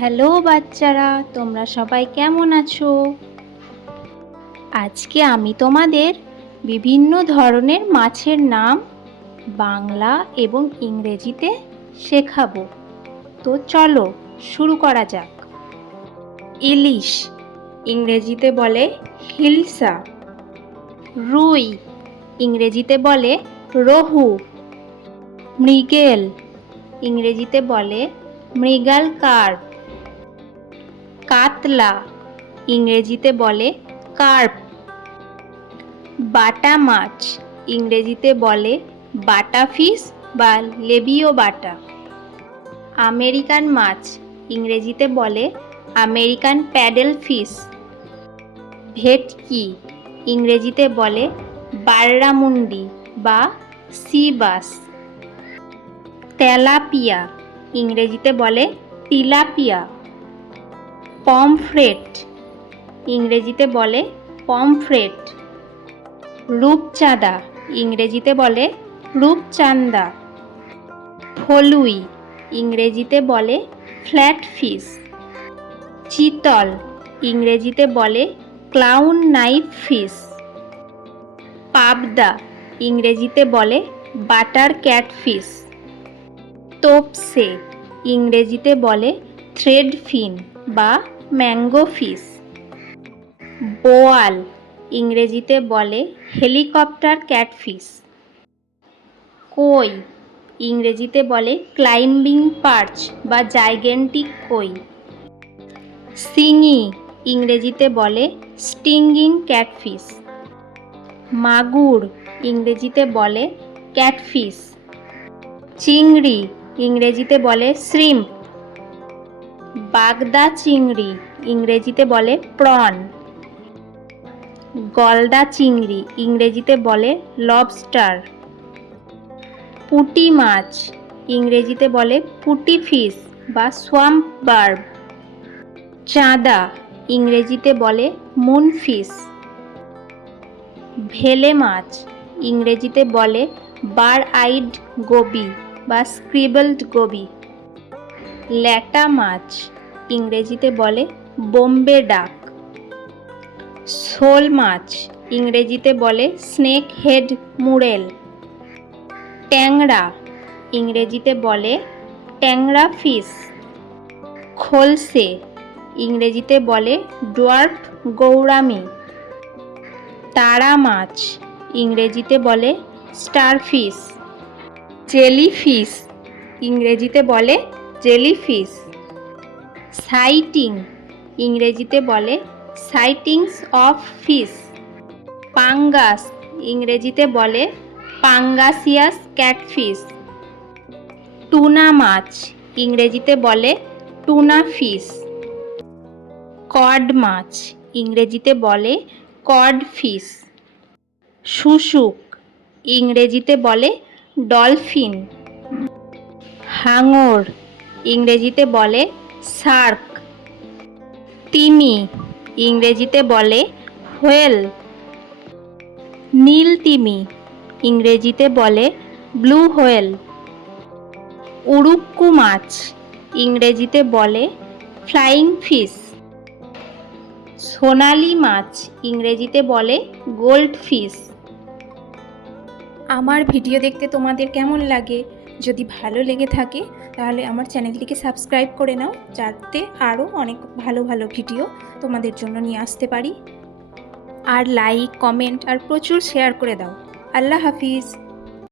Hello বাচ্চারা, তোমরা সবাই কেমন আছো? আজকে আমি তোমাদের বিভিন্ন ধরনের মাছের নাম বাংলা এবং ইংরেজিতে শেখাবো। তো চলো শুরু করা যাক। ইলিশ ইংরেজিতে বলে হিলসা। রুই ইংরেজিতে বলে রোহু। মৃগেল ইংরেজিতে বলে মৃগাল কার্প। কাতলা ইংরেজিতে বলে কার্প। বাটা মাছ ইংরেজিতে বলে বাটা ফিশ বা লেবিও বাটা। আমেরিকান মাছ ইংরেজিতে বলে আমেরিকান প্যাডেল ফিশ। ভেটকি ইংরেজিতে বলে বার্রামুন্ডি বা সি বাস। তেলাপিয়া ইংরেজিতে বলে তিলাপিয়া। পমফ্রেট ইংরেজিতে বলে পমফ্রেট। রূপচাঁদা ইংরেজিতে বলে রূপচান্দা। ফলুই ইংরেজিতে বলে ফ্ল্যাট ফিশ। চিতল ইংরেজিতে বলে ক্লাউন নাইফ ফিশ। পাবদা ইংরেজিতে বলে বাটার ক্যাটফিশ। তোপসে ইংরেজিতে বলে থ্রেড ফিন বা ম্যাঙ্গো ফিশ। বোয়াল ইংরেজিতে বলে হেলিকপ্টার ক্যাটফিশ। কই ইংরেজিতে বলে ক্লাইম্বিং পার্চ বা জাইগেন্টিক কই। শিঙি ইংরেজিতে বলে স্টিঙ্গিং ক্যাটফিশ। মাগুর ইংরেজিতে বলে ক্যাটফিশ। চিংড়ি ইংরেজিতে বলে শ্রিম্প। বাগদা চিংড়ি ইংরেজিতে বলে প্রন। গলদা চিংড়ি ইংরেজিতে বলে লবস্টার। পুঁটি মাছ ইংরেজিতে বলে পুঁটি ফিশ বা সোয়াম্প বার্ব। চাঁদা ইংরেজিতে বলে মুন ফিশ। ভেলে মাছ ইংরেজিতে বলে বার আইড গোবি বা স্ক্রিবলড গোবি। ল্যাটা মাছ ইংরেজিতে বলে বোম্বে ডাক। শোল মাছ ইংরেজিতে বলে স্নেক হেড মুরেল। ট্যাংরা ইংরেজিতে বলে ট্যাংরা ফিশ। খোলসে ইংরেজিতে বলে ডোয়ার্ফ গৌরামি। তারা মাছ ইংরেজিতে বলে স্টারফিশ। জেলিফিশ ইংরেজিতে বলে জেলিফিশ। সাইটিং ইংরেজিতে বলে সাইটিংস অফ ফিশ। পাঙ্গাস ইংরেজিতে বলে পাঙ্গাসিয়াস ক্যাটফিশ। টুনা মাছ ইংরেজিতে বলে টুনা ফিশ। কড মাছ ইংরেজিতে বলে কড ফিশ। শুশুক ইংরেজিতে বলে ডলফিন। হাঙর ইংরেজিতে বলে শার্ক। তিমি ইংরেজিতে বলে হোয়েল। নীল তিমি ইংরেজিতে বলে ব্লু হোয়েল। উড়ুক্কু মাছ ইংরেজিতে বলে ফ্লাইং ফিশ। সোনালি মাছ ইংরেজিতে বলে গোল্ড ফিশ। আমার ভিডিও দেখতে তোমাদের কেমন লাগে? যদি ভালো লেগে থাকে তাহলে আমার চ্যানেলটিকে সাবস্ক্রাইব করে নাও, যাতে আরও অনেক ভালো ভালো ভিডিও তোমাদের জন্য নিয়ে আসতে পারি। আর লাইক, কমেন্ট আর প্রচুর শেয়ার করে দাও। আল্লাহ হাফিজ।